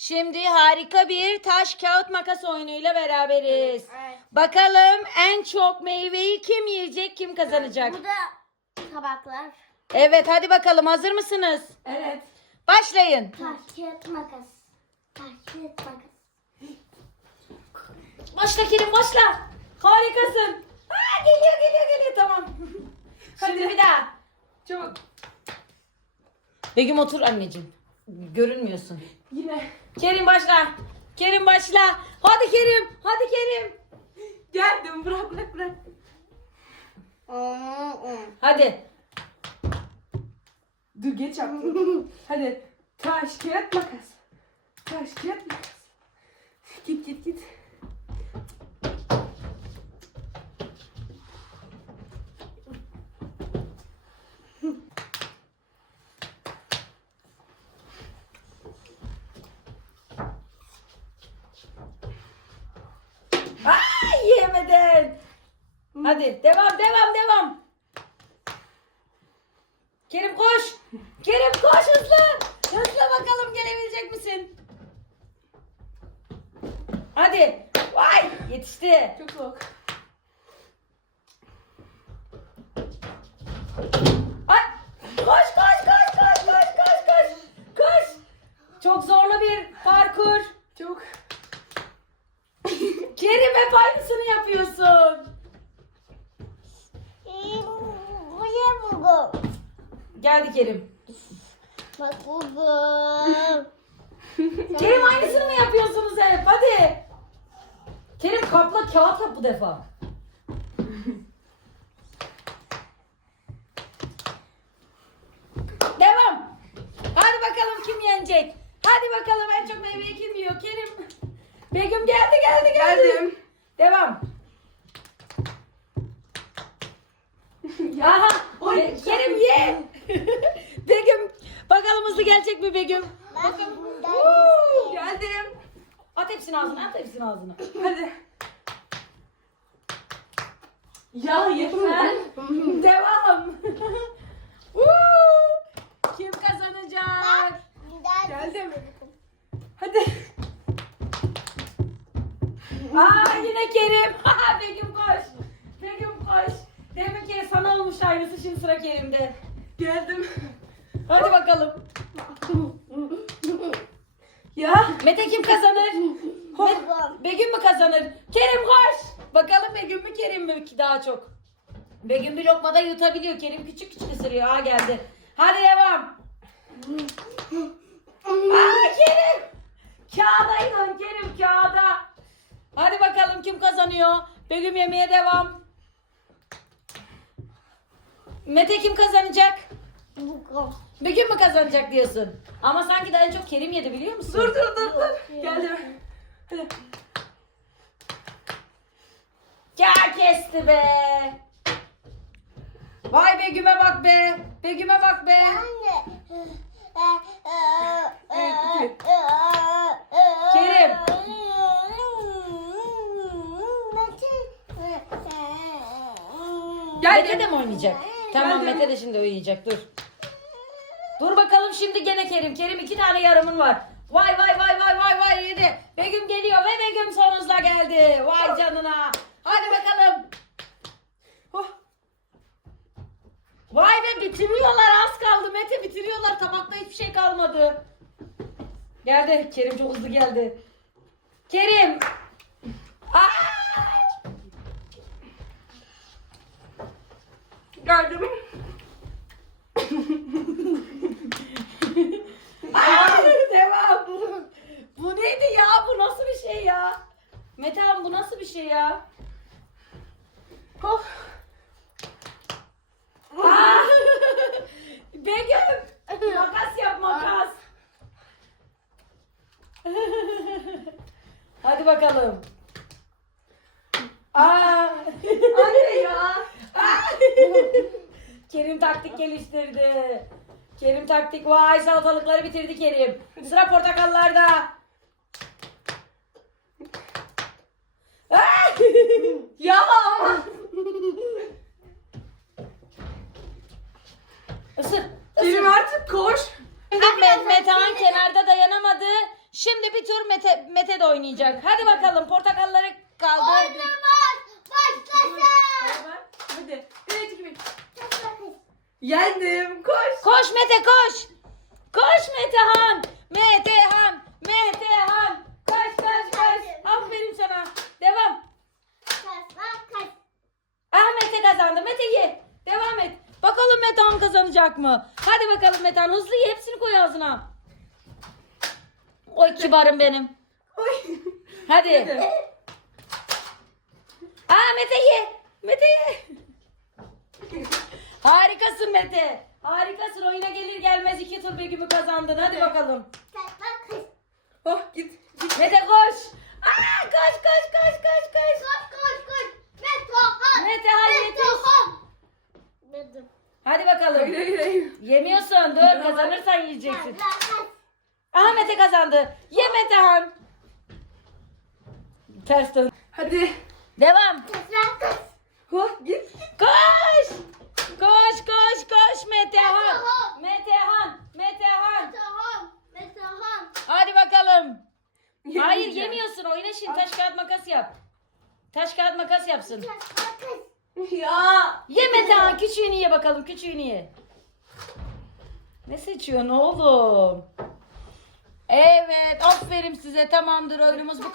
Şimdi harika bir taş kağıt makas oyunuyla beraberiz. Evet. Bakalım en çok meyveyi kim yiyecek, kim kazanacak? Bu da tabaklar. Evet hadi bakalım hazır mısınız? Evet. Başlayın. Taş, kağıt, makas. Taş, kağıt, makas. Başla Kerim başla. Harikasın. Aa, geliyor geliyor geliyor tamam. Şimdi bir daha. Çabuk. Begüm otur anneciğim. Görünmüyorsun. Yine. Kerim başla. Kerim başla. Hadi Kerim. Hadi Kerim. Geldim. Bırak bırak bırak. Hadi. Dur geç yaptım. Hadi. Taş, kağıt, makas. Taş, kağıt, makas. Git git git. Yiyemedin. Hadi devam devam devam. Kerim koş. Kerim koş hızlı. Hızlı bakalım gelebilecek misin? Hadi. Vay yetişti. Çok soğuk. Ay, koş koş koş koş koş koş koş. Koş. Çok zorlu bir parkur. Çok. Kerim hep aynısını yapıyorsun. Bu ne bu bu? Geldi Kerim. Bak bu bu. Kerim aynısını mı yapıyorsunuz hep? Hadi. Kerim kapla kağıt yap bu defa. Devam. Hadi bakalım kim yenecek? Hadi bakalım en çok meyveyi kim yiyor? Kerim. Begüm geldi geldi geldi. Geldim. Devam. Aha. Be- Kerim ye. Begüm. Bakalım hızlı gelecek mi Begüm? Bakın. Woo! Geldim. At hepsini ağzına, at hepsini ağzına. Hadi. Ya yeter. Devam. Woo! Kim kazanacak? Geldim. Hadi. Aa yine Kerim. Begüm koş. Begüm koş. Demin ki sana olmuş aynısı şimdi sıra Kerim'de. Geldim. Hadi bakalım. Ya. Mete kim kazanır? Begüm mü kazanır? Kerim koş. Bakalım Begüm mü Kerim mi daha çok? Begüm bir lokmada yutabiliyor. Kerim küçük küçük ısırıyor. Aa geldi. Hadi devam. Aa Kerim. Kağıda inan Kerim kağıda. Hadi bakalım kim kazanıyor? Begüm yemeye devam. Mete kim kazanacak? Begüm mü kazanacak diyorsun? Ama sanki daha en çok Kerim yedi biliyor musun? Dur dur dur dur. Geldim. Hadi. Ya kesti be. Vay Begüm'e bak be. Begüm'e bak be. Anne. Kerim. Geldim. Mete de mi oynayacak? Tamam. Mete de şimdi oynayacak dur. Dur bakalım şimdi gene Kerim. Kerim iki tane yarımın var. Vay vay vay vay vay vay yedi. Begüm geliyor ve Begüm son hızla geldi. Vay canına. Hadi bakalım. Oh. Vay be bitiriyorlar az kaldı. Mete bitiriyorlar. Tabakta hiçbir şey kalmadı. Geldi. Kerim çok hızlı geldi. Kerim. Geldim. Aa, devam. Bu neydi ya? Bu nasıl bir şey ya? Metehan bu nasıl bir şey ya? Oh. Aa! Begüm. Makas yap makas. Hadi bakalım. Aa! Anne ya. Kerim taktik geliştirdi. Kerim taktik. Vay salatalıkları bitirdi Kerim. Sıra portakallarda. Ya ama. Isır. Kerim artık koş. Şimdi Met- Metehan kenarda dayanamadı. Şimdi bir tur Mete, Mete de oynayacak. Hadi bakalım portakalları kaldı. Oynamaz. Yendim. Koş. Koş Mete koş. Koş Metehan. Metehan. Metehan. Koş koş koş. Aferin sana. Devam. Ah Mete kazandı. Mete ye. Devam et. Bakalım Metehan kazanacak mı? Hadi bakalım Metehan hızlı ye. Hepsini koy ağzına. Oy kibarım benim. Oy. Hadi. Aa Mete ye. Mete ye. Harikasın Mete. Harikasın. Oyuna gelir gelmez iki tur Begüm'ü kazandın. Hadi bakalım. Oh git. Git. Mete koş. Aa koş koş koş koş koş. Metehan yetiş. Hadi bakalım. Hayır hayır hayır. Yemiyorsun. Dur kazanırsan yiyeceksin. Aha Mete kazandı. Ye Metehan. Ters dön. Hadi. Devam. Oh git. Koş. Koş koş koş Metehan. Metehan. Metehan. Hadi bakalım. Hayır Yemeyeceğim. yemiyorsun. Oyna şimdi taş kağıt makas yap. Taş kağıt makas yapsın. Ya. Ye Metehan küçüğünü ye bakalım küçüğünü ye. Ne seçiyorsun oğlum? Evet aferin size tamamdır oyunumuz bu